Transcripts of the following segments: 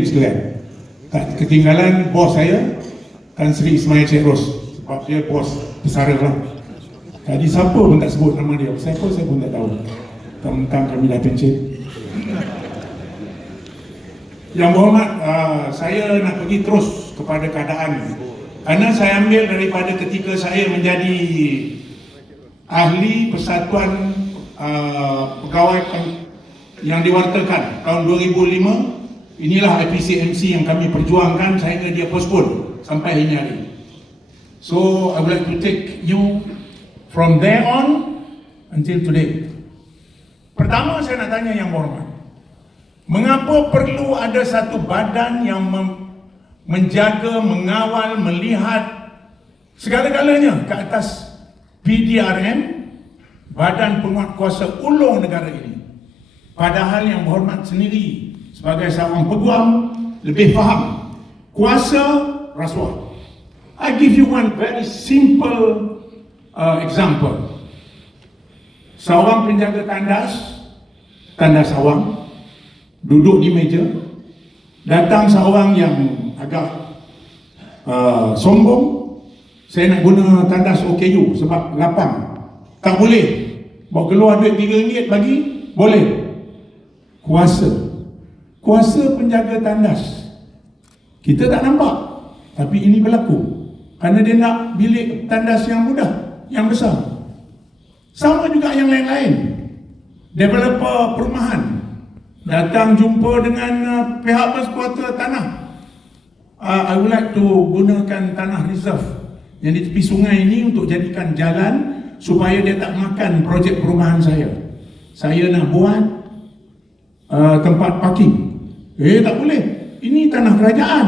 sekalian. Tak ketinggalan bos saya, Tan Sri Ismail Cik Ros, sebab dia bos pesara lah. Tadi siapa pun tak sebut nama dia, saya pun tak tahu. Tentang kami dah pencet. Yang berhormat, saya nak pergi terus kepada keadaan, kerana saya ambil daripada ketika saya menjadi ahli Persatuan Pegawai yang diwartakan tahun 2005. Inilah APCMC yang kami perjuangkan sehingga dia postpone sampai ini hari. So I would like to take you from there on until today. Pertama, saya nak tanya yang berhormat, mengapa perlu ada satu badan yang menjaga, mengawal, melihat segala-galanya ke atas PDRM, Badan Penguatkuasa Ulur Negara ini? Padahal yang berhormat sendiri sebagai seorang peguam lebih faham kuasa rasuah. I give you one very simple example. Seorang penjaga tandas awam, duduk di meja, datang seorang yang agak sombong, saya nak guna tandas OKU sebab lapang. Tak boleh. Bawa keluar duit RM3 bagi, boleh. Kuasa penjaga tandas kita tak nampak, tapi ini berlaku kerana dia nak bilik tandas yang mudah, yang besar. Sama juga yang lain-lain. Developer perumahan datang jumpa dengan pihak berkuasa tanah. I would like to gunakan tanah reserve yang di tepi sungai ini untuk jadikan jalan supaya dia tak makan projek perumahan saya. Saya nak buat tempat parking. Tak boleh. Ini tanah kerajaan.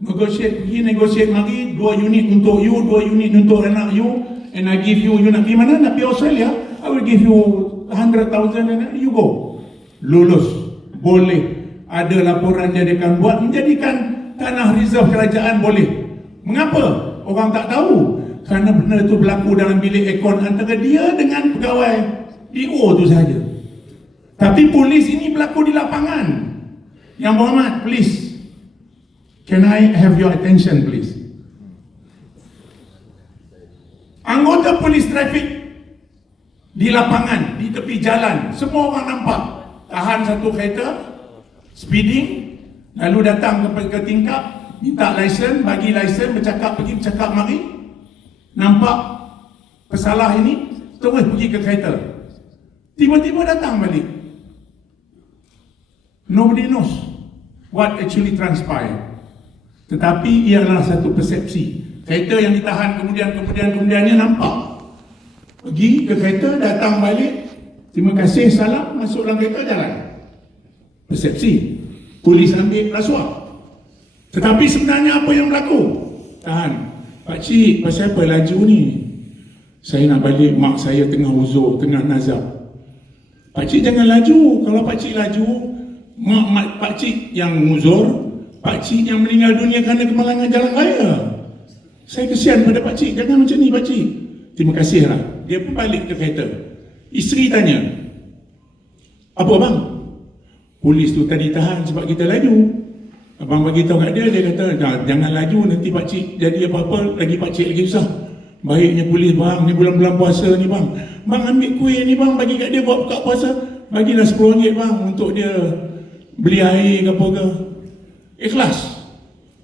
Negotiate mari 2 unit untuk you, 2 unit untuk anak you, and I give you nak pergi mana? Nak pergi Australia? I will give you 100,000 and you go. Lulus. Boleh. Ada laporan dia akan buat menjadikan tanah reserve kerajaan, boleh. Mengapa? Orang tak tahu. Kerana benda itu berlaku dalam bilik ekon antara dia dengan pegawai DO tu saja. Tapi polis ini berlaku di lapangan. Yang berhormat, please, can I have your attention please? Anggota polis trafik di lapangan, di tepi jalan, semua orang nampak. Tahan satu kereta, speeding, lalu datang ke tingkap, minta lesen, bagi lesen, pergi bercakap mari. Nampak pesalah ini, terus pergi ke kereta. Tiba-tiba datang balik. Nobody knows what actually transpired. Tetapi ia adalah satu persepsi. Kereta yang ditahan kemudiannya nampak. Pergi ke kereta, datang balik, terima kasih, salam, masuk dalam kereta, jalan. Persepsi. Polis ambil rasuah. Tetapi sebenarnya apa yang berlaku? Tahan. Pakcik, pasal apa laju ni? Saya nak balik, mak saya tengah uzur, tengah nazar. Pakcik jangan laju. Kalau pakcik laju, mak pakcik yang uzur, pakcik yang meninggal dunia kerana kemalangan jalan raya. Saya kesian pada pakcik, jangan macam ni pakcik. Terima kasih lah. Dia pun balik ke kereta. Isteri tanya, apa bang? Polis tu tadi tahan sebab kita laju. Abang bagi tahu kat dia, dia kata jangan laju, nanti pakcik jadi apa-apa, lagi pakcik lagi susah. Baiknya polis, bang, ni bulan-bulan puasa ni bang. Bang ambil kuih ni bang, bagi kat dia buat buka puasa. Bagilah RM10 bang untuk dia beli air ke apa ke. Ikhlas.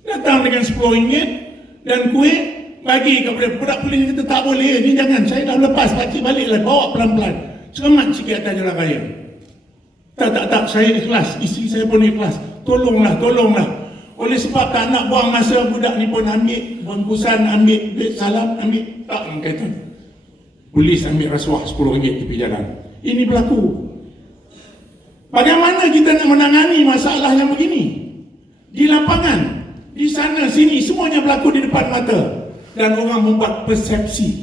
Datang dengan RM10 dan kuih, bagi kepada budak polis. Kata tak boleh, ni jangan, saya dah lepas, pakcik baliklah, bawa pelan-pelan. Selamat sikit atas jalan raya. Tak, saya ikhlas, isteri saya pun ikhlas. Tolonglah. Oleh sebab tak nak buang masa, budak ni pun ambil bungkusan, ambil duit salam, ambil tak kata. Polis ambil rasuah RM10 tepi jalan. Ini berlaku. Bagaimana kita nak menangani masalah yang begini? Di lapangan, di sana sini, semuanya berlaku di depan mata. Dan orang membuat persepsi.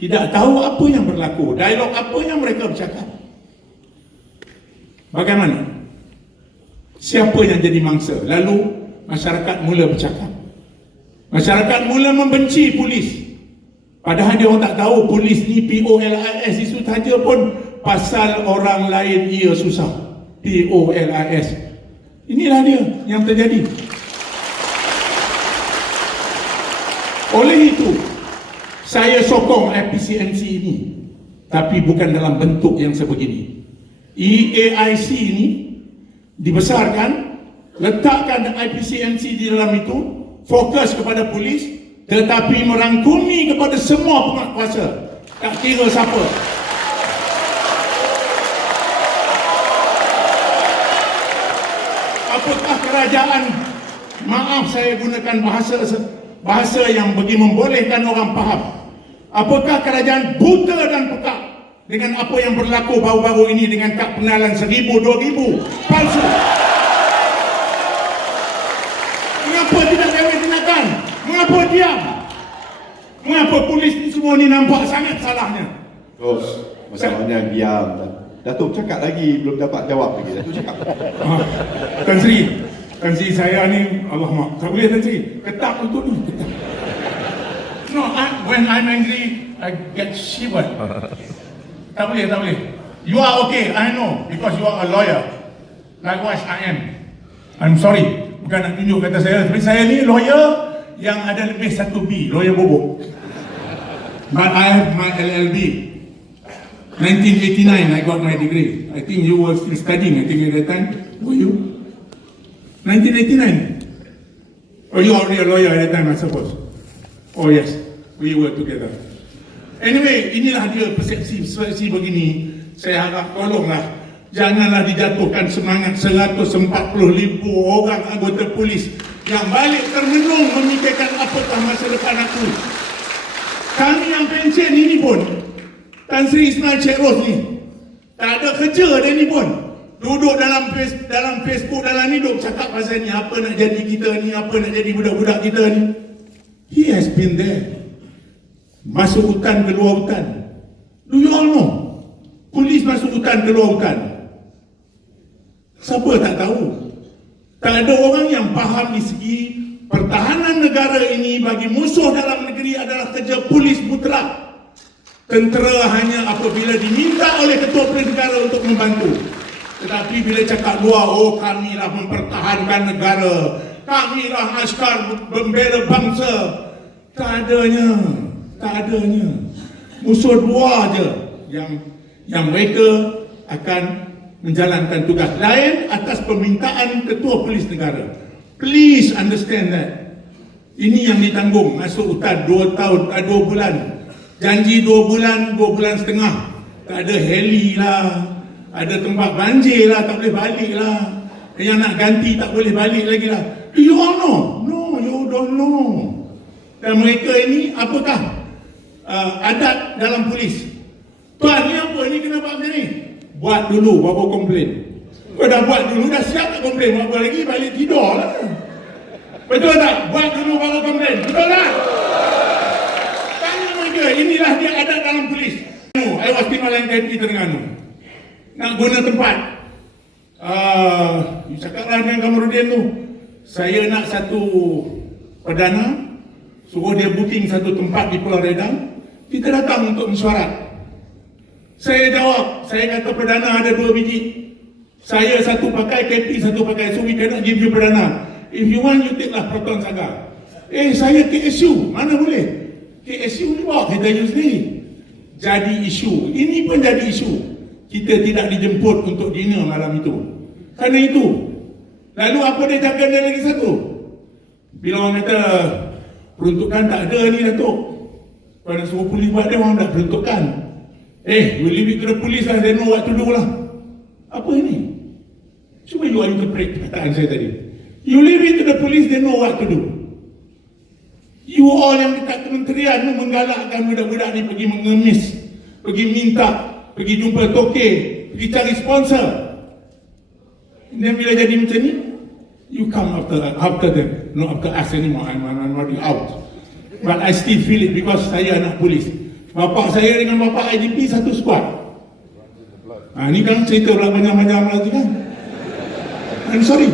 Tidak tahu apa yang berlaku, dialog apa yang mereka bercakap. Bagaimana? Siapa yang jadi mangsa? Lalu masyarakat mula bercakap. Masyarakat mula membenci polis. Padahal dia orang tak tahu polis ni POLIS itu saja pun pasal orang lain ia susah. POLIS. Inilah dia yang terjadi. Oleh itu, saya sokong IPCMC ini, tapi bukan dalam bentuk yang sebegini. EAIC ini dibesarkan, letakkan IPCMC di dalam itu, fokus kepada polis, tetapi merangkumi kepada semua penguatkuasa, tak kira siapa. Apakah kerajaan, maaf saya gunakan bahasa yang bagi membolehkan orang faham, apakah kerajaan buta dan pekak dengan apa yang berlaku baru-baru ini dengan kad pengenalan 1,000, 2,000 palsu? Mengapa tidak ambil tindakan? Mengapa diam? Mengapa polis ni semua ni nampak sangat salahnya? Terus, masalahnya diam. Datuk cakap lagi, belum dapat jawab lagi. Datuk cakap. Tan Sri saya ni, Allahummah, tak boleh Tan Sri, ketak untuk ni, ketak. No, when I'm angry, I get shivered. Tak boleh. You are okay, I know, because you are a lawyer. Likewise, I am. I'm sorry, bukan nak tunjuk kata saya, tapi saya ni lawyer yang ada lebih 1B, lawyer bobok. But I have my LLB. 1989, I got my degree. I think you were still studying, I think at that time. Were you? 1989? Oh, you are already a lawyer at that time, I suppose. Oh yes, we were together. Anyway, inilah dia persepsi begini. Saya harap tolonglah, janganlah dijatuhkan semangat 140,000 orang anggota polis yang balik termenung memikirkan apakah masa depan aku. Kami yang pension ini pun, Tan Sri Ismail Sheikh Ros ni, tak ada kerja dia ni pun. Duduk dalam Facebook, dalam ni duduk cakap pasal ni, apa nak jadi kita ni, apa nak jadi budak-budak kita ni. He has been there. Masuk hutan, keluar hutan. Do you all know? Polis masuk hutan, keluar hutan. Siapa tak tahu? Tak ada orang yang faham di segi pertahanan negara ini bagi musuh dalam negeri adalah kerja polis mutlak. Tentera hanya apabila diminta oleh ketua polis negara untuk membantu. Tetapi bila cakap luar, oh kamilah mempertahankan negara, kamilah askar membela bangsa. Tak adanya. Musuh dua je yang mereka akan menjalankan tugas lain atas permintaan ketua polis negara. Please understand that. Ini yang ditanggung masuk hutan 2 tahun, 2 bulan. Janji 2 bulan setengah. Tak ada heli lah, ada tempat banjir lah, tak boleh balik lah. Yang nak ganti tak boleh balik lagi lah. Do you all know? No, you don't know. Dan mereka ini apakah adat dalam polis? Tuan ni apa ni, kenapa macam ni? Buat dulu baru komplain. Kau dah buat dulu, dah siap tak komplain? Apa lagi balik tidur lah. Betul tak? Buat dulu baru komplain. Betul tak? Inilah dia adat dalam polis. I was Timbalan TNT Terengganu. Nak guna tempat. Cakaplah dengan Kamarudin tu, saya nak satu perdana, suruh dia booking satu tempat di Pulau Redang. Kita datang untuk mesyuarat. Saya jawab, saya kata perdana ada 2 biji. Saya satu pakai KP, satu pakai SU. We cannot give you perdana. If you want, you take lah Proton Saga. Saya KSU, mana boleh? KSU ni bawa kereta you sendiri. Jadi isu. Ini pun jadi isu. Kita tidak dijemput untuk dinner malam itu. Kerana itu. Lalu apa dia cakap dia lagi satu? Bila orang kata peruntukan tak ada ni Datuk. Kalau nak suruh polis buat dia, orang tak peruntukan. You leave it to the police lah, they know what to do lah. Apa ini? Cuba you interpret perkataan saya tadi. You leave it to the police, they know what to do. You all yang dekat kementerian tu menggalakkan budak-budak ni pergi mengemis, pergi minta, pergi jumpa toke, pergi cari sponsor. Dan bila jadi macam ni, you come after them, not after us anymore. I'm already out. But I still feel it because saya anak polis. Bapak saya dengan bapak IGP satu squad. Ni kan cerita banyak-banyak lagi kan. I'm sorry.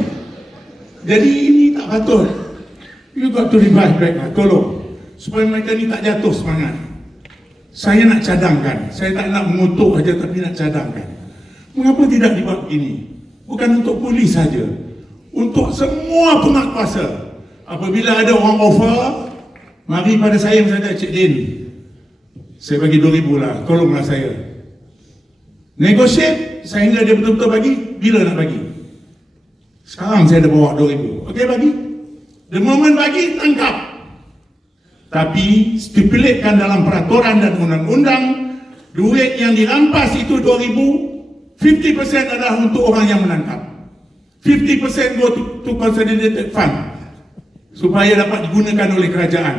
Jadi ini tak patut. You got to revive back lah, tolong. Supaya mereka ni tak jatuh semangat. Saya nak cadangkan. Saya tak nak mengutuk saja, tapi nak cadangkan. Mengapa tidak dibuat begini? Bukan untuk polis saja. untuk semua penguatkuasa. Apabila ada orang offer, mari pada saya misalnya, Cik Din, saya bagi 2,000 lah, tolonglah saya. Negotiate sehingga dia betul-betul bagi. Bila nak bagi? Sekarang saya dah bawa 2,000. Okey, bagi. The moment bagi, tangkap. Tapi stipulatekan dalam peraturan dan undang-undang, duit yang dirampas itu 2,000, 50% adalah untuk orang yang menangkap. 50% go to consolidated fund supaya dapat digunakan oleh kerajaan.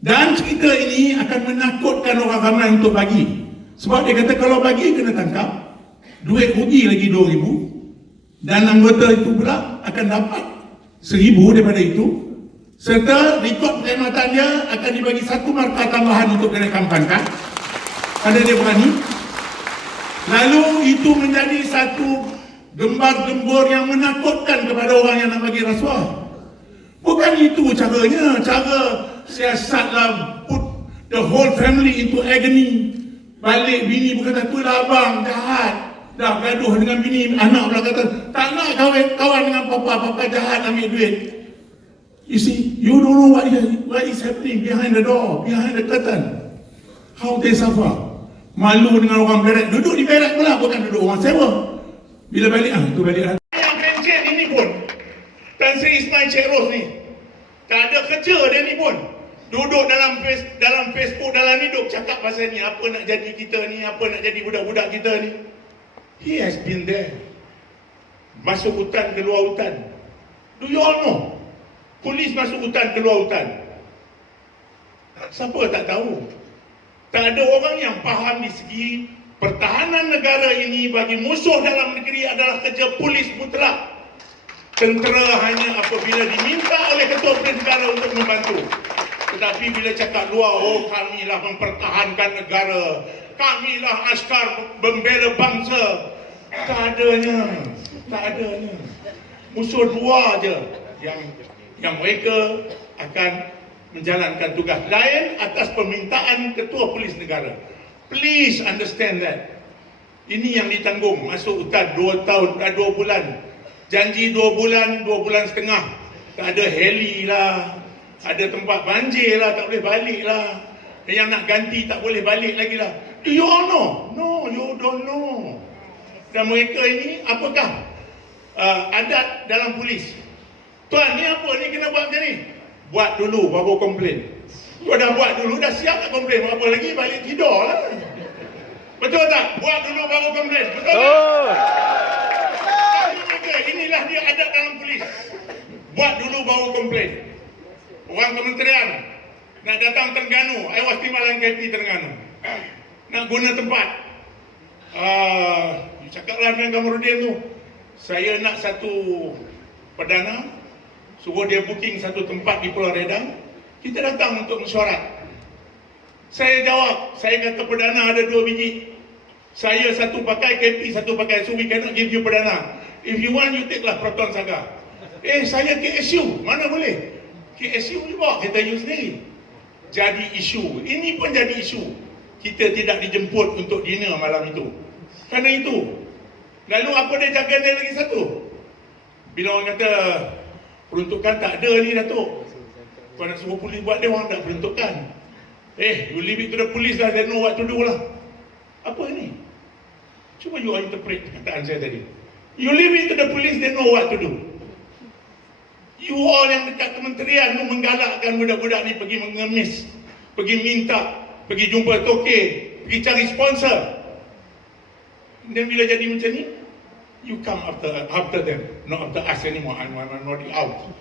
Dan cerita ini akan menakutkan orang ramai untuk bagi. Sebab dia kata kalau bagi kena tangkap, duit rugi lagi 2,000, dan anggota itu pula akan dapat 1,000 daripada itu, serta rekod perkhidmatan dia akan dibagi 1 markah tambahan untuk kenaikan pangkat. Ada dia berani. Lalu itu menjadi satu gembar-gembor yang menakutkan kepada orang yang nak bagi rasuah. Bukan itu caranya. Cara siasatlah put the whole family into agony. Balik bini berkata, tu lah abang jahat, dah gaduh dengan bini. Anak pula kata, tak nak kawan dengan papa jahat ambil duit. You see, you don't know what is happening behind the door, behind the curtain. How they suffer. Malu dengan orang berak. Duduk di berak pula, bukan duduk orang sewa. Bila balik, itu balik. Yang pencet ini pun, Tan Sri Ismail Cik Ros ni, tak ada kerja dia ni pun. Duduk dalam Facebook, dalam ni duduk cakap pasal ni, apa nak jadi kita ni, apa nak jadi budak-budak kita ni. He has been there. Masuk hutan, keluar hutan. Do you all know? Polis masuk hutan, keluar hutan. Siapa tak tahu? Tak ada orang yang faham di segi pertahanan negara ini bagi musuh dalam negeri adalah kerja polis mutlak. Tentera hanya apabila diminta oleh ketua polis negara untuk membantu. Tetapi bila cakap luar, oh kamilah mempertahankan negara, kamilah askar membela bangsa. Tak adanya. Musuh dua aja yang mereka akan menjalankan tugas lain atas permintaan ketua polis negara. Please understand that. Ini yang ditanggung. Masuk hutan 2 tahun, 2 bulan. Janji 2 bulan setengah. Tak ada heli lah, ada tempat banjir lah, tak boleh balik lah. Yang nak ganti tak boleh balik lagi lah. Do you all know? No, you don't know. Dan mereka ini apakah adat dalam polis? Tuan, ni apa ni kena buat macam ni? Buat dulu baru komplain. Kau dah buat dulu, dah siap nak komplain. Apa lagi? Balik tidur lah. Betul tak? Buat dulu baru komplain. Betul tak? Inilah dia adat dalam polis. Buat dulu baru komplain. Orang kementerian nak datang Terengganu, Awas Timbalan KP Terengganu, nak guna tempat. Cakaplah dengan Kamarudin tu, saya nak satu perdana, suruh dia booking satu tempat di Pulau Redang. Kita datang untuk mesyuarat. Saya jawab, saya kata perdana ada 2 biji. Saya satu pakai KP, satu pakai, so we cannot give you perdana. If you want, you take lah Proton Saga. Saya KSU, mana boleh? KSU juga kita use sendiri. Jadi isu, ini pun jadi isu. Kita tidak dijemput untuk dinner malam itu. Kerana itu. Lalu apa dia jaga dia lagi satu? Bila orang kata peruntukan tak ada ni Datuk, kau nak suruh polis buat dia, orang tak peruntukan. You leave it to the police lah, they know what to do lah. Apa ini? Cuba you interpret perkataan saya tadi. You leave it to the police, they know what to do. You all yang dekat kementerian tu menggalakkan budak-budak ni pergi mengemis, pergi minta, pergi jumpa toke, pergi cari sponsor. Dan bila jadi macam ni, you come after them, not after us anymore. I'm already out.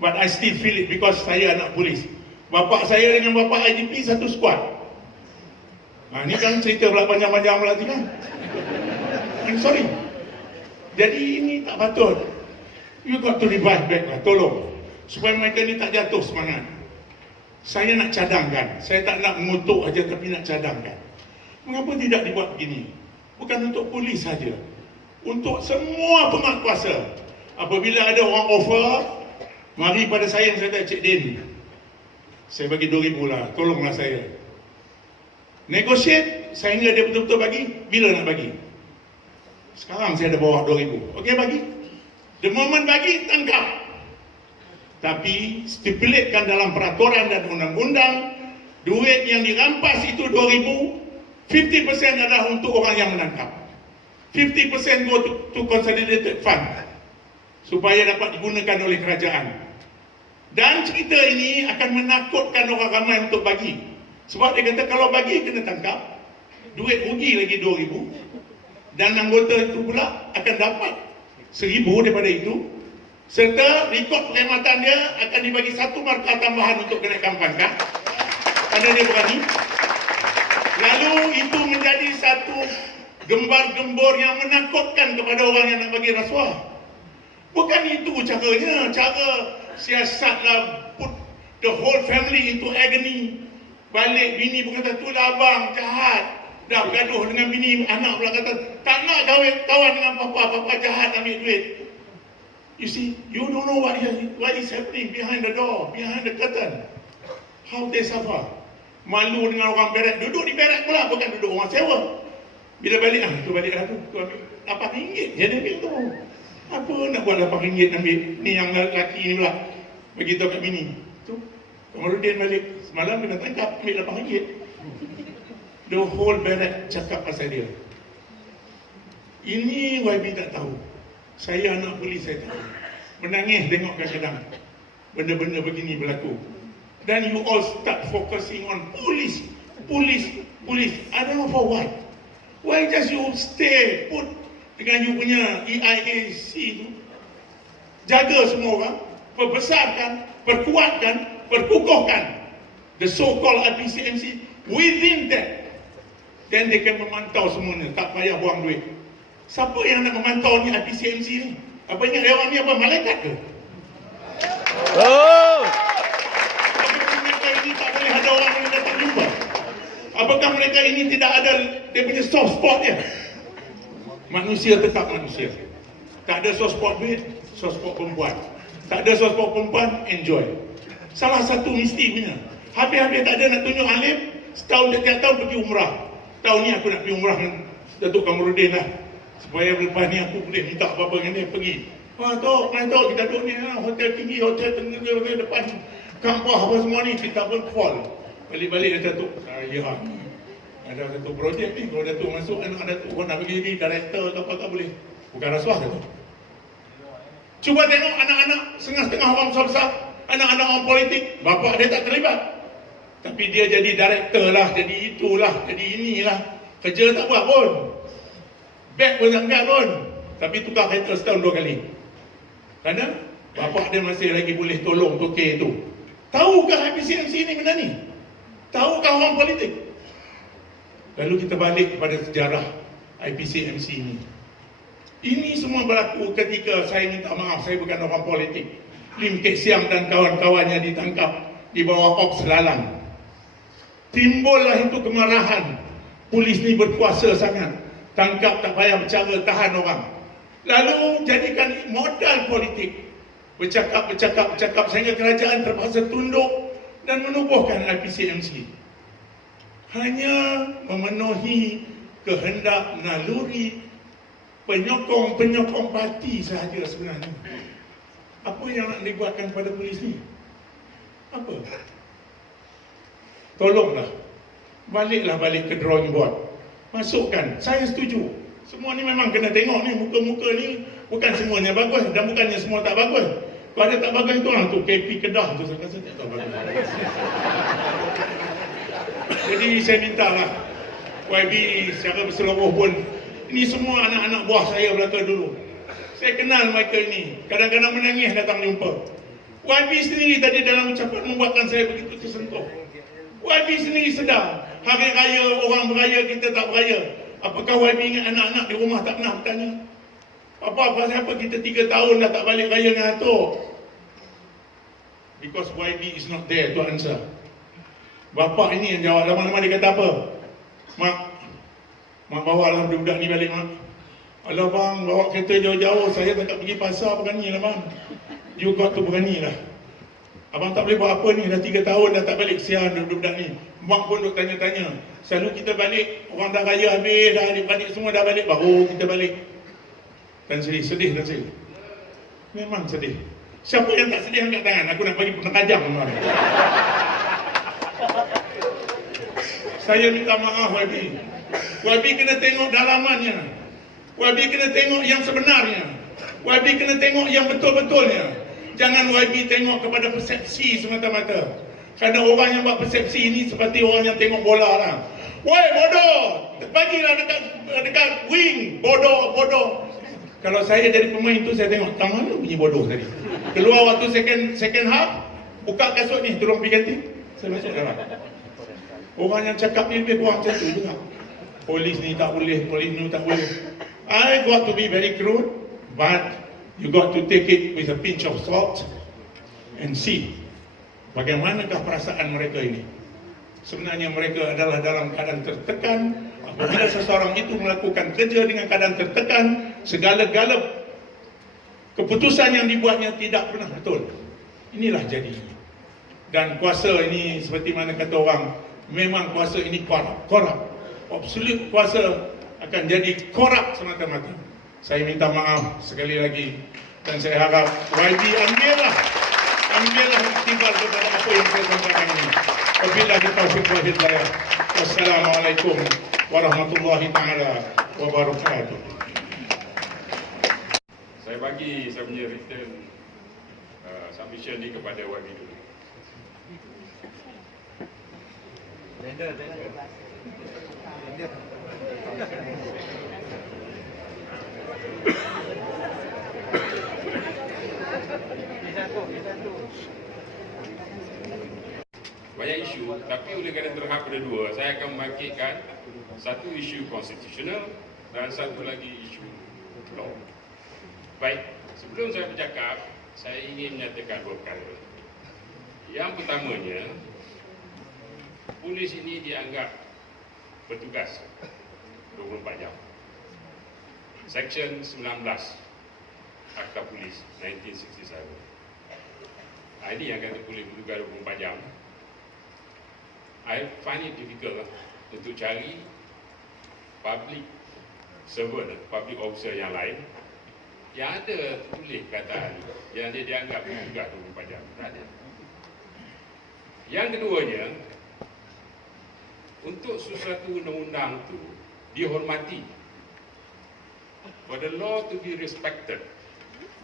But I still feel it because saya anak polis. Bapak saya dengan bapak IGP satu squad. Ni kan cerita pula panjang-panjang pula tu kan. I'm sorry. Jadi ini tak patut. You got to revive back lah, tolong. Supaya mereka ni tak jatuh semangat. Saya nak cadangkan. Saya tak nak mengutuk aja tapi nak cadangkan. Mengapa tidak dibuat begini? Bukan untuk polis saja. Untuk semua penguatkuasa. Apabila ada orang offer, mari pada saya kata, Cik Din, saya bagi 2,000 lah, tolonglah saya. Negotiate sehingga dia betul-betul bagi. Bila nak bagi? Sekarang saya ada bawa 2,000. Okey, bagi. The moment bagi, tangkap. Tapi stipulatkan dalam peraturan dan undang-undang, duit yang dirampas itu 2,000, 50% adalah untuk orang yang menangkap. 50% go to consolidated fund supaya dapat digunakan oleh kerajaan. Dan cerita ini akan menakutkan orang ramai untuk bagi. Sebab dia kata kalau bagi kena tangkap, duit rugi lagi 2,000, dan anggota itu pula akan dapat 1,000 daripada itu, serta rekod perkhidmatan dia akan dibagi 1 markah tambahan untuk kenaikan pangkat kerana dia berani. Lalu itu menjadi satu gembar-gembor yang menakutkan kepada orang yang nak bagi rasuah. Bukan itu caranya. Cara siasatlah put the whole family into agony. Balik bini berkata, tu lah abang jahat, dah bergaduh dengan bini. Anak pula kata, tak nak kawan dengan papa jahat ambil duit. You see, you don't know what is happening behind the door, behind the curtain. How they suffer. Malu dengan orang berak, duduk di berak pula, bukan duduk orang sewa. Bila balik, tu balik lah tu ambil RM8 je dia ambil tu. Apa nak buat RM8 ambil, ni yang lelaki ni pula beritahu kat bini. Tu, Kamarudin balik, semalam kena tangkap, ambil RM8. The whole berak cakap pasal dia. Ini YB tak tahu. Saya anak polis, saya tahu. Menangis tengok kadang-kadang benda-benda begini berlaku. Then you all start focusing on police. I don't know for what. Why just you stay put dengan you punya EIAC tu? Jaga semua orang, perbesarkan, perkuatkan, perkukuhkan the so-called IPCMC. Within that, then they can memantau semuanya, tak payah buang duit. Siapa yang nak memantau ni IPCMC ni? Apa ingat dewan ni apa, malaikat ke? Oh! Apakah mereka ini tak boleh ada orang yang datang jumpa? Apakah mereka ini tidak ada dia punya soft spot dia? Manusia tetap manusia. Tak ada soft spot duit, soft spot perempuan. Tak ada soft spot perempuan, enjoy. Salah satu mesti punya. Habis-habis tak ada nak tunjuk alim, setahun setiap tahun pergi umrah. Tahun ni aku nak pergi umrah dengan Datuk Kamarudin lah. Supaya lepas ni aku boleh minta apa-apa dengan dia, pergi. Wah Tok, kita duduk ni lah, hotel tinggi, hotel tengah depan kampah apa semua ni, kita pun fall. Balik-balik dia Datuk, ya. Ada satu projek ni, kalau Datuk masuk, anak Datuk pun nak pergi ni, director atau apa tak boleh. Bukan rasuah Datuk. Cuba tengok anak-anak setengah-setengah orang besar-besar, anak-anak orang politik, bapak dia tak terlibat. Tapi dia jadi director lah, jadi itulah, jadi inilah. Kerja tak buat pun. Beg pun tak beg pun. Tapi tukar kereta setahun 2 kali. Kerana bapak dia masih lagi boleh tolong tokek tu. Tahukah IPCMC ni benda ni? Tahukah orang politik? Lalu kita balik kepada sejarah IPCMC ni. Ini semua berlaku ketika saya minta maaf, saya bukan orang politik. Lim Kek Siang dan kawan-kawannya ditangkap di bawah Ops Lalang. Timbullah itu kemarahan. Polis ni berkuasa sangat. Tangkap tak payah bercara, tahan orang. Lalu jadikan modal politik. Bercakap sehingga kerajaan terpaksa tunduk dan menubuhkan IPCMC. Hanya memenuhi kehendak naluri penyokong parti sahaja sebenarnya. Apa yang nak dibuatkan pada polis ni? Apa? Tolonglah. Balik ke drawing board. Masukkan. Saya setuju. Semua ni memang kena tengok ni. Muka-muka ni bukan semuanya bagus. Dan bukannya semua tak bagus. Kalau ada tak bagus itu orang tu KP Kedah tu saya rasa tak tahu bagus. Jadi saya mintalah YB secara berseluruh pun, ini semua anak-anak buah saya belaka dulu. Saya kenal mereka ini. Kadang-kadang menangis datang jumpa. YB sendiri tadi dalam ucapan membuatkan saya begitu tersentuh. YB sendiri sedar. Hari raya, orang beraya, kita tak beraya. Apakah YB ingat anak-anak di rumah tak pernah bertanya? Apa siapa kita 3 tahun dah tak balik raya dengan atuk? Because YB is not there to answer. Bapak ini yang jawab. Lama-lama dia kata apa? Mak bawa lah budak ni balik mak. Alah bang, bawa kereta jauh-jauh, saya tak pergi pasar, berani lah bang. You got to berani lah. Abang tak boleh buat apa ni, dah 3 tahun dah tak balik, kesian budak ni. Mak pun duk tanya-tanya. Selalu kita balik, orang dah raya habis, dah adik-adik semua dah balik, baru kita balik. Dan sedih dan sedih. Memang sedih. Siapa yang tak sedih angkat tangan? Aku nak bagi penajam tuan. Saya minta maaf YB. YB kena tengok dalamannya. YB kena tengok yang sebenarnya. YB kena tengok yang betul-betulnya. Jangan YB tengok kepada persepsi semata-mata. Kerana orang yang buat persepsi ini seperti orang yang tengok bola lah. Woi bodoh, bagilah dekat wing. Bodoh. Kalau saya jadi pemain tu, saya tengok tang mana bunyi bodoh tadi. Keluar waktu second half, buka kasut ni, tolong pergi ganti. Saya masuk dalam. Orang yang cakap ni lebih kurang macam tu juga. Polis ni tak boleh, polis ni tak boleh. I got to be very crude, but you got to take it with a pinch of salt and see bagaimanakah perasaan mereka ini. Sebenarnya mereka adalah dalam keadaan tertekan. Apabila seseorang itu melakukan kerja dengan keadaan tertekan, segala-gala keputusan yang dibuatnya tidak pernah betul. Inilah jadi. Dan kuasa ini seperti mana kata orang, memang kuasa ini korup. Absolut kuasa akan jadi korup semata-mata. Saya minta maaf sekali lagi dan saya harap YB ambillah iktibar kepada apa yang saya sampaikan ini. Wabillahi taufiq wal hidayah. Wassalamualaikum warahmatullahi taala wabarakatuh. Saya bagi saya punya return submission ni kepada YB dulu. Banyak isu, tapi oleh kerana terhad pada dua, saya akan membangkitkan satu isu konstitusional dan satu lagi isu law. Baik, sebelum saya bercakap, saya ingin menyatakan dua perkara. Yang pertamanya, polis ini dianggap bertugas 24 jam. Section 19 Akta Polis 1967. Ini yang kata polis bertugas 24 jam. I find it difficult untuk cari public servant, public officer yang lain yang ada tulis kataan yang dia dianggap bertugas 24 jam. Tak ada. Yang keduanya, untuk sesuatu undang-undang itu dihormati, for the law to be respected,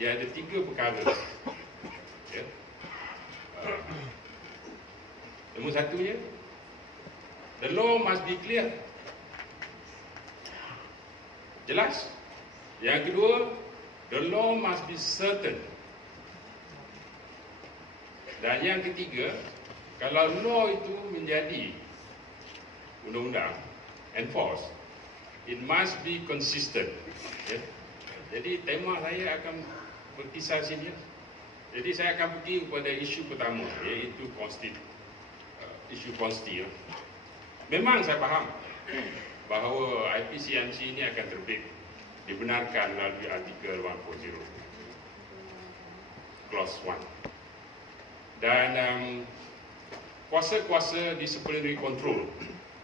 dia ada 3 perkara. Ya. Nombor satunya, the law must be clear. Jelas. Yang kedua, the law must be certain. Dan yang ketiga, kalau law itu menjadi undang-undang, enforce, it must be consistent. Ya. Jadi tema saya akan berkisar sini. Jadi saya akan pergi kepada isu pertama, iaitu isu konsti. Memang saya faham bahawa IPCMC ini akan terbit, dibenarkan melalui artikel 140 clause 1. Dan kuasa-kuasa disciplinary control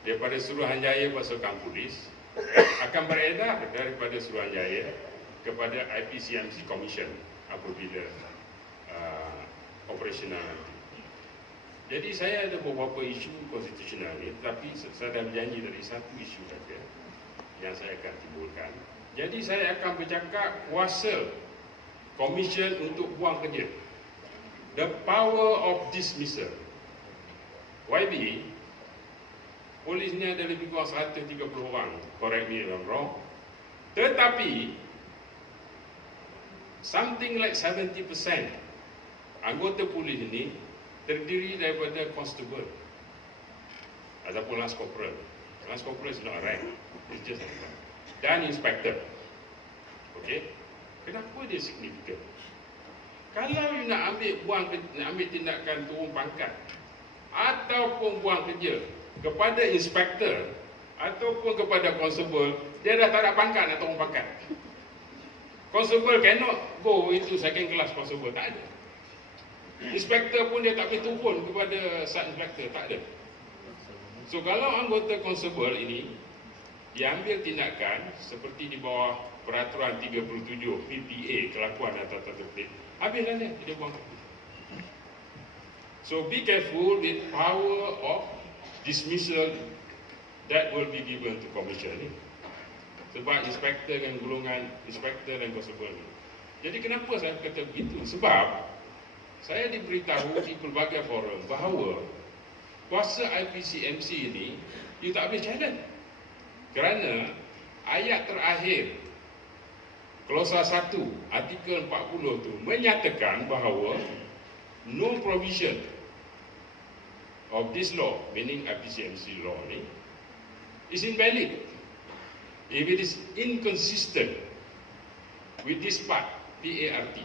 daripada Suruhanjaya Pasukan Polis akan beredar daripada Suruhanjaya kepada IPCMC Commission apabila operasional nanti. Jadi saya ada beberapa isu konstitusional ni, tetapi saya dah berjanji dari satu isu saja yang saya akan timbulkan. Jadi saya akan bercakap kuasa komisen untuk buang kerja, the power of dismissal. YB, polis ni ada lebih kurang 130 orang, correct me if I'm wrong. Tetapi something like 70% anggota polis ini terdiri daripada constable ataupun lance corporal. Lance corporal is not a rank, it's just a rank. Dan inspector. Okey, kenapa dia signifikan? Kalau you nak ambil tindakan turun pangkat ataupun buang kerja kepada inspector ataupun kepada constable, dia dah tak ada pangkat nak turun pangkat. Constable cannot go into second class constable, tak ada. Inspektor pun dia tak boleh turun kepada sub-inspector, tak ada. So kalau anggota constable ini diambil tindakan seperti di bawah peraturan 37 PPA, kelakuan dan tata tertib, habislah dia buang. So be careful with power of dismissal that will be given to commission ni. Sebab inspektor dan golongan inspektor dan konstable ni. Jadi kenapa saya kata begitu? Sebab saya diberitahu di pelbagai forum bahawa kuasa IPCMC ini you tak boleh challenge. Kerana ayat terakhir klausa 1 artikel 40 tu menyatakan bahawa no provision of this law, meaning IPCMC law ni, is invalid if it is inconsistent with this part, PART.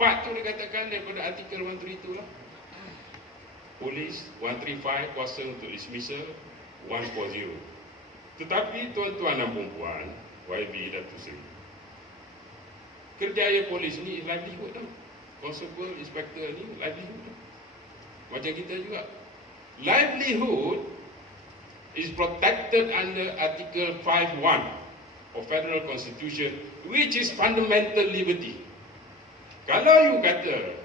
Part tu dikatakan daripada artikel 132 lah. Polis 135 kuasa untuk dismissal 140. Tetapi tuan-tuan dan puan-puan, YB Datuk Seri, kerjaya polis ni livelihood tau. Constable, inspector ni livelihood tau. Macam kita juga. Livelihood is protected under Article 5(1) of Federal Constitution, which is fundamental liberty. Kalau you kata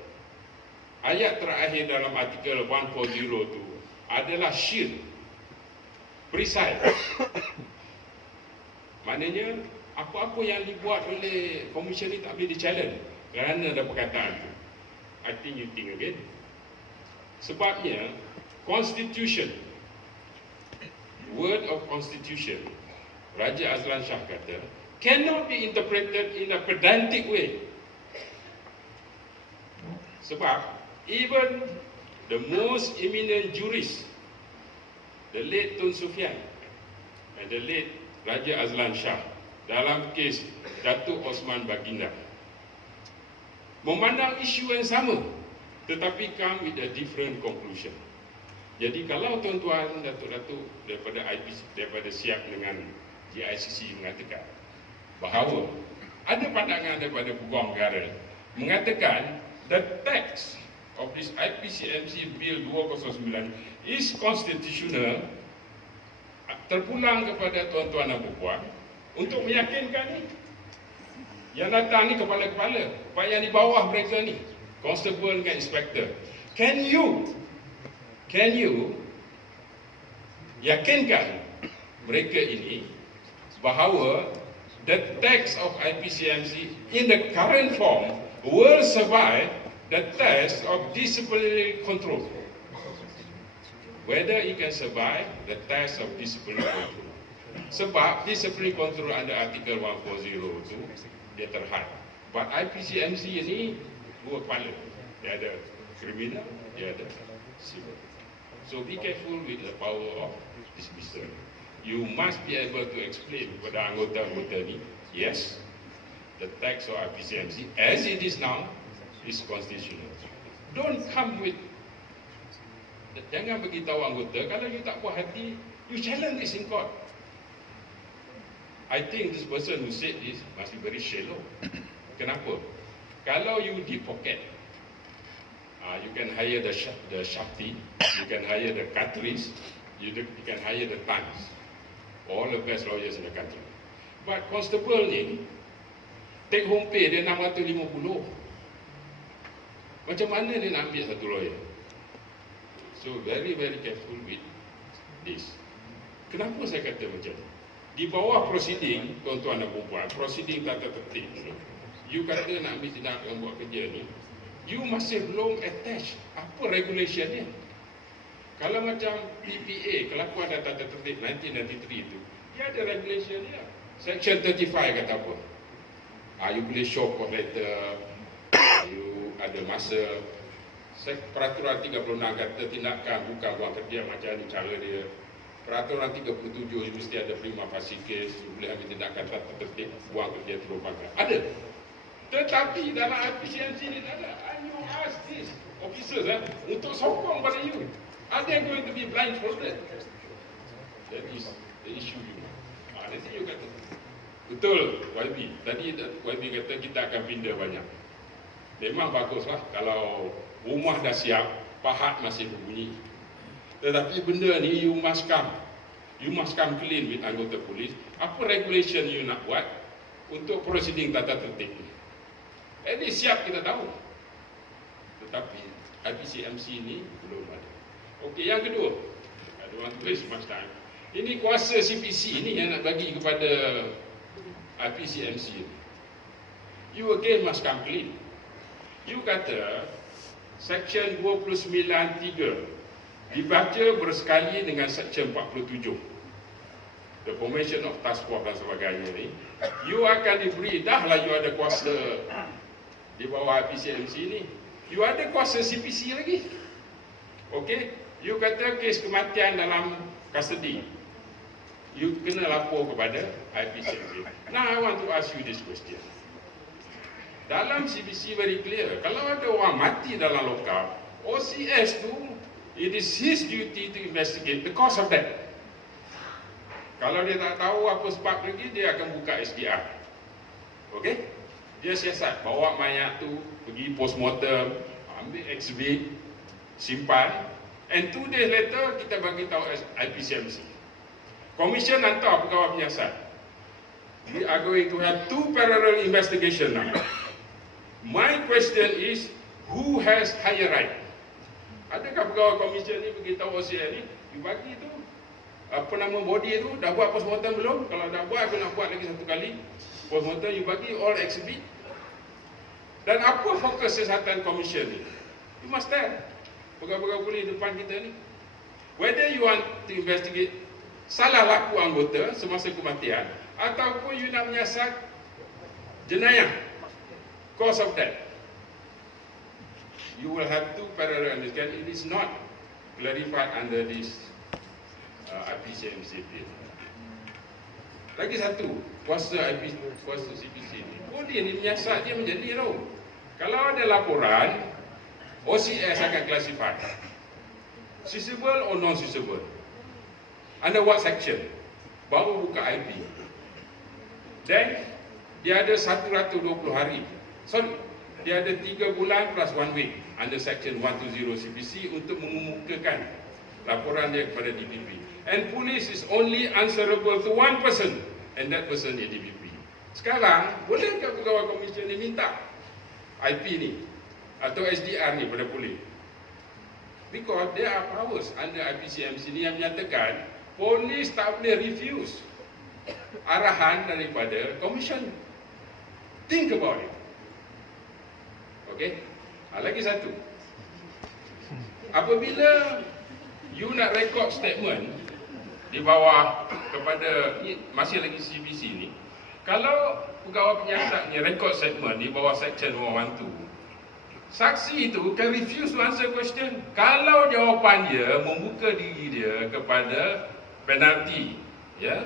ayat terakhir dalam artikel 140 tu adalah shield, perisai, maknanya apa-apa yang dibuat oleh komisen ni tak boleh di-challenge kerana ada perkataan tu. I think you think again. Sebabnya Constitution, word of Constitution, Raja Azlan Shah kata, cannot be interpreted in a pedantic way. Sebab even the most eminent jurist, the late Tun Sufyan and the late Raja Azlan Shah dalam kes Datuk Osman Baginda memandang isu yang sama tetapi come with a different conclusion. Jadi kalau tuan-tuan, datuk-datuk daripada IPC, daripada siap dengan GICC mengatakan bahawa ada pandangan daripada Peguam Negara mengatakan the text of this IPCMC Bill 209 is constitutional, terpulang kepada tuan-tuan dan puan untuk meyakinkan ni yang datang ni kepala-kepala, yang di bawah mereka ni, constable dengan inspector. Can you yakinkan mereka ini bahawa the text of IPCMC in the current form will survive the test of disciplinary control? Whether it can survive the test of disciplinary control. Sebab disciplinary control under artikel 140 itu dia terhad. But IPCMC ini dua kepala. Dia ada kriminal, dia ada civil. So be careful with the power of dismissal. You must be able to explain kepada anggota-anggota ni, yes, the text of IPCMC as it is now is constitutional. Don't come with, jangan beritahu anggota, kalau you tak puas hati, you challenge this in court. I think this person who said this must be very shallow. Kenapa? Kalau you deep pocket, you can hire the Shakti, you can hire the Katris, you can hire the Times, all the best lawyers in the country. But constable ni, take home pay dia 650. Macam mana dia nak ambil satu lawyer? So very very careful with this. Kenapa saya kata macam ni? Di bawah proceeding, tuan-tuan dan puan-puan, proceeding tata tertib, you kata nak ambil tindakan buat kerja ni, you masih belum attach apa regulation dia. Kalau macam PPA, kelakuan dan tata tertib 1993 itu, dia ada regulation dia. Section 35 kata apa? You boleh show court letter, you ada masa. Peraturan 36 kata tindakan bukan buang kerja, macam ni cara dia. Peraturan 37 mesti ada prima facie case, you boleh ambil tindakan tata tertib, buang kerja turun pangkat. Ada. Tetapi dalam IPCMC ni tak ada. And you ask this officers untuk sokong pada you. Are they going to be blindfolded? That is the issue you. Nanti you kata, betul YB. Tadi YB kata kita akan pindah banyak. Memang baguslah kalau rumah dah siap, pahat masih berbunyi. Tetapi benda ni you must come clean with anggota polis. Apa regulation you nak buat, untuk proceeding tata tertib ni. Ini siap kita tahu. Tetapi IPCMC ni belum ada. Okey, yang kedua, I don't want to waste much time. Ini kuasa CPC ni yang nak bagi kepada IPCMC ni. You again must come clean. You kata Section 29(3) dibaca bersekali dengan Section 47, the Formation of Task Force dan sebagainya ni. You akan diberi, dahlah you ada kuasa di bawah IPCMC ni, you ada kuasa CPC lagi. Okey, you kata kes kematian dalam custody, you kena lapor kepada IPCMC. Now I want to ask you this question. Dalam CPC very clear, kalau ada orang mati dalam lokap, OCS tu, it is his duty to investigate the cause of death. Kalau dia tak tahu apa sebab lagi, dia akan buka SDR. Okey? Dia siasat, bawa mayat tu, pergi postmortem, ambil exhibit, simpan, and 2 days later, kita bagi tahu IPCMC. Commission hantar pegawai penyiasat. We are going to have 2 parallel investigation now. My question is, who has higher right? Adakah pegawai komisen ni beritahu OCS ni, you bagi tu, apa nama body tu, dah buat postmortem belum? Kalau dah buat, aku nak buat lagi 1 kali. Postmortem, you bagi all exhibit. Dan apa fokus siasatan komisen ni? You must tell pegawai-pegawai polis depan kita ni. Whether you want to investigate salah laku anggota semasa kematian, ataupun you nak menyiasat jenayah, cause of death. You will have 2 parallel investigation. It is not clarified under this IPCMC bill. Lagi satu, kuasa CPC ni, boleh ni menyiasat dia menjadi tau. Kalau ada laporan, OCS akan classify suitable or non-suitable. Under what section? Baru buka IP. Then, dia ada 120 hari. Sorry, dia ada 3 bulan plus 1 week under Section 120 CPC untuk mengemukakan laporan dia kepada DPP. And police is only answerable to 1 person, and that person is DPP. Sekarang, bolehkah pegawai komisen ni minta IP ni atau SDR ni pada polis? Because there are powers under IPCMC ni yang menyatakan polis tak boleh refuse arahan daripada komisen. Think about it. Okey, lagi satu. Apabila you nak record statement di bawah kepada masih lagi CPC ni, kalau pegawai penyiasat ni record statement di bawah Section 112, saksi itu can refuse to answer question. Kalau jawapan dia membuka diri dia kepada penalti, ya,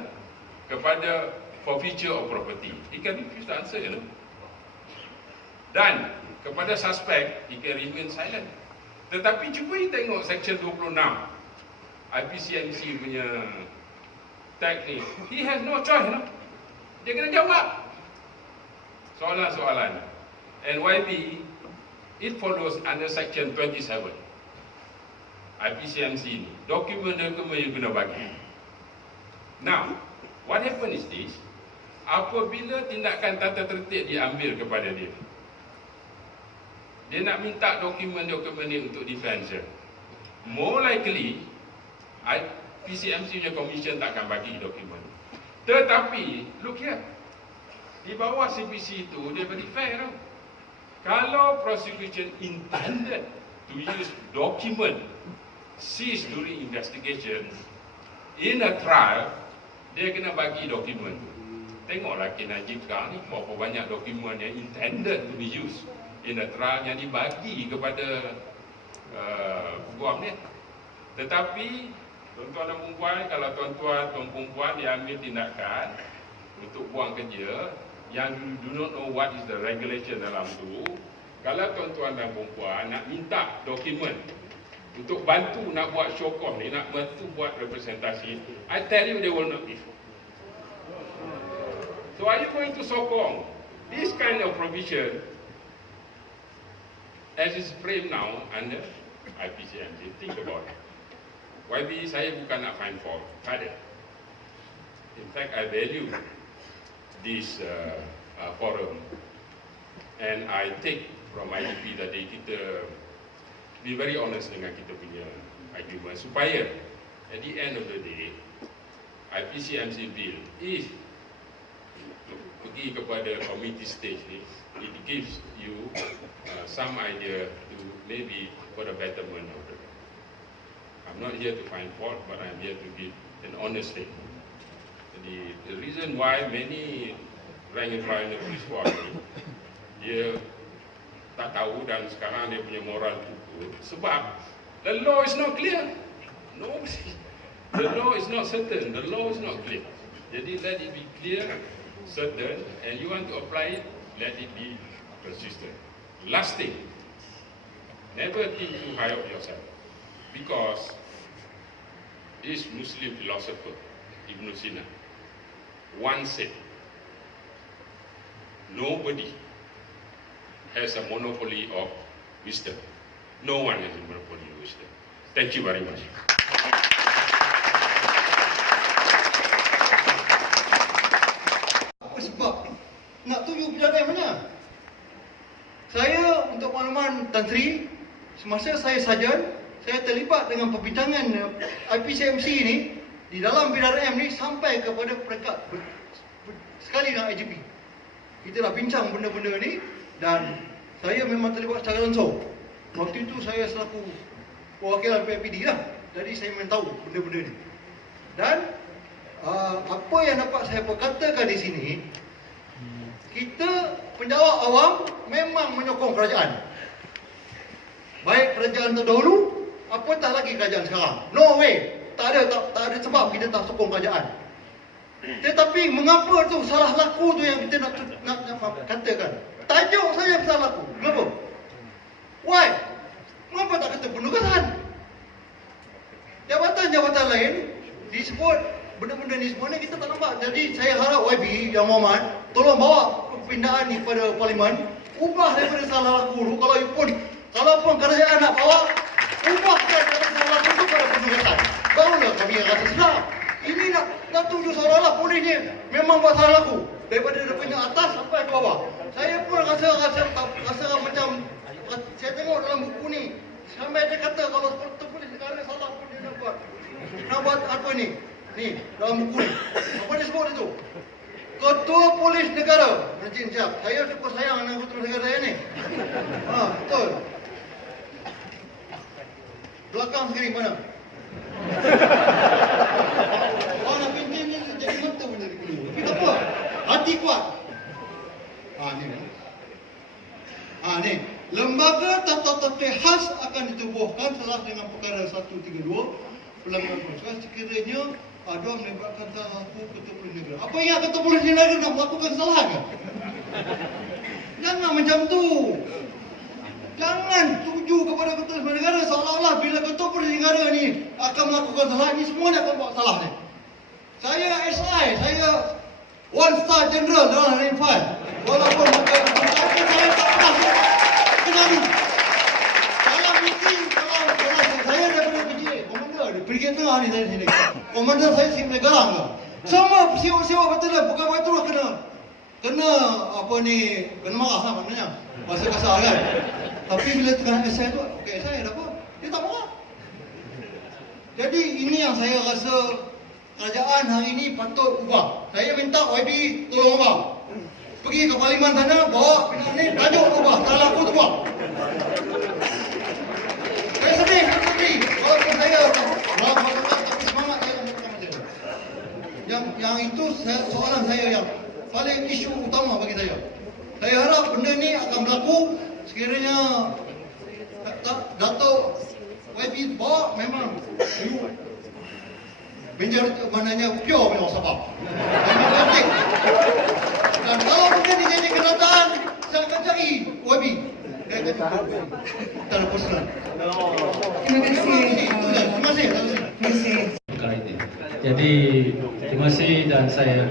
kepada forfeiture of property, he can refuse to answer, you know. Dan kepada suspek, he can remain silent. Tetapi cuba tengok Section 26 IPCMC punya tag ni. He has no choice, no? Dia kena jawab soalan-soalan. NYB, it follows under Section 27 IPCMC ni. Dokumen-dokumen you kena bagi. Now, what happen is this. Apabila tindakan tata tertib diambil kepada dia, dia nak minta dokumen-dokumen ni untuk defense. More likely, IPCMC punya commission tak akan bagi dokumen. Tetapi, look here, di bawah CPC itu, dia very fair. No? Kalau prosecution intended to use document seized during investigation in a trial, dia kena bagi dokumen. Tengoklah Najib sekarang ni, berapa banyak dokumen yang intended to be used in a trial yang dibagi kepada peguam ni. Tetapi tuan-tuan dan perempuan, kalau tuan-tuan dan perempuan diambil tindakan untuk buang kerja yang do not know what is the regulation dalam tu, kalau tuan-tuan dan perempuan nak minta dokumen untuk bantu nak buat show cause ni, nak bantu buat representasi, I tell you they will not give. So are you going to sokong this kind of provision as is framed now under IPCMC? Think about it. YB, saya bukan nak find fault, tak ada. In fact, I value this forum. And I take from IDP tadi kita be very honest dengan kita punya argument supaya at the end of the day IPCMC bill if pergi kepada committee stage ni, it gives you some idea to maybe for the betterment of the. I'm not here to find fault, but I'm here to give an honest statement. The reason why many rank and file in the police force ni, dia tak tahu dan sekarang dia punya moral tutur sebab the law is not clear. No, the law is not certain. The law is not clear. Jadi let it be clear, certain, and you want to apply it, let it be consistent. Last thing, never think too high of yourself, because this Muslim philosopher Ibn Sina once said, nobody has a monopoly of wisdom. No one has a monopoly of wisdom. Thank you very much. Sebab nak tuju PRM mana? Saya untuk makluman Tan Sri, semasa saya sarjan, saya terlibat dengan perbincangan IPCMC ni di dalam PRM ni sampai kepada peringkat sekali dengan IGP. Kita dah bincang benda-benda ni dan saya memang terlibat secara langsung. Waktu itu saya selaku perwakilan PAPD lah. Jadi saya memang tahu benda-benda ni. Dan apa yang dapat saya perkatakan di sini, kita penjawat awam memang menyokong kerajaan. Baik kerajaan terdahulu, apatah lagi kerajaan sekarang. No way. Tak ada sebab kita tak sokong kerajaan. Tetapi mengapa tu salah laku tu yang kita nak katakan? Tajuk saya salah laku. Kenapa? Why? Mengapa tak kata penugasan? Jabatan-jabatan lain disebut benda-benda ni semua ni kita tak nampak. Jadi saya harap YB Yang Mohamad tolong bawa perpindahan ni pada parlimen, ubah daripada salah laku dulu. Kalaupun kerajaan nak bawa, ubahkan daripada salah laku tu pada penugasan. Barulah kami rasa sedap. Ini nak tuju seolah-olah polis ni memang buat salah laku daripada dia punya atas sampai ke bawah. Saya pun rasa macam saya tengok dalam buku ni sampai dia kata kalau polis negara salah pun dia nak buat apa ni? Ni dalam buku ni. Apa dia sebut itu? Ketua Polis Negara. Najib siap. Saya cukup sayang dengan ketua negara saya ni. Betul. Belakang sekali mana? Orang nak pimpin ni jadi mata pun dari dulu. Tapi tak apa. Hati kuat. Ni. Ni. Lembaga tata tertib khas akan ditubuhkan selaras dengan perkara 132 pelanggaran proses sekiranya ada melibatkan salah satu ketua polis negara. Apa yang ketua polis negara nak melakukan kesalahan kan? Jangan macam tu. Jangan tuju kepada ketua polis negara seolah-olah bila ketua polis negara ni akan melakukan kesalahan ni semua dia akan buat salah ni. Saya SI, saya 1 star general dalam rank 5. Walaupun saya tak pernah kenali. Saya mesti kalau saya daripada PGA, komander Brigade Tengah ni saya sini. Komander saya sini garang ke. Semua siwa-siwa betul lah, bukan betul lah kena apa ni, kena marah lah maknanya. Bahasa kasar kan. Tapi bila tengah SI tu, okey SI ada apa? Dia tak marah. Jadi ini yang saya rasa kerajaan hari ini patut ubah. Saya minta YB tolong ubah. Pergi ke parlimen sana, bawa pindah ni, tajuk ubah, tak laku tu buat. Saya sedih. Walaupun saya tapi semangat saya untuk macam yang itu soalan saya yang paling isu utama bagi saya. Saya harap benda ni akan berlaku sekiranya Dato' YB bawa memang Benjar maknanya pure punya orang Sabah. Memang cantik. Dan kalau mungkin dia jadi kenyataan, saya akan cari YB. Saya akan cari. Secara personal. Terima kasih. Jadi terima kasih dan saya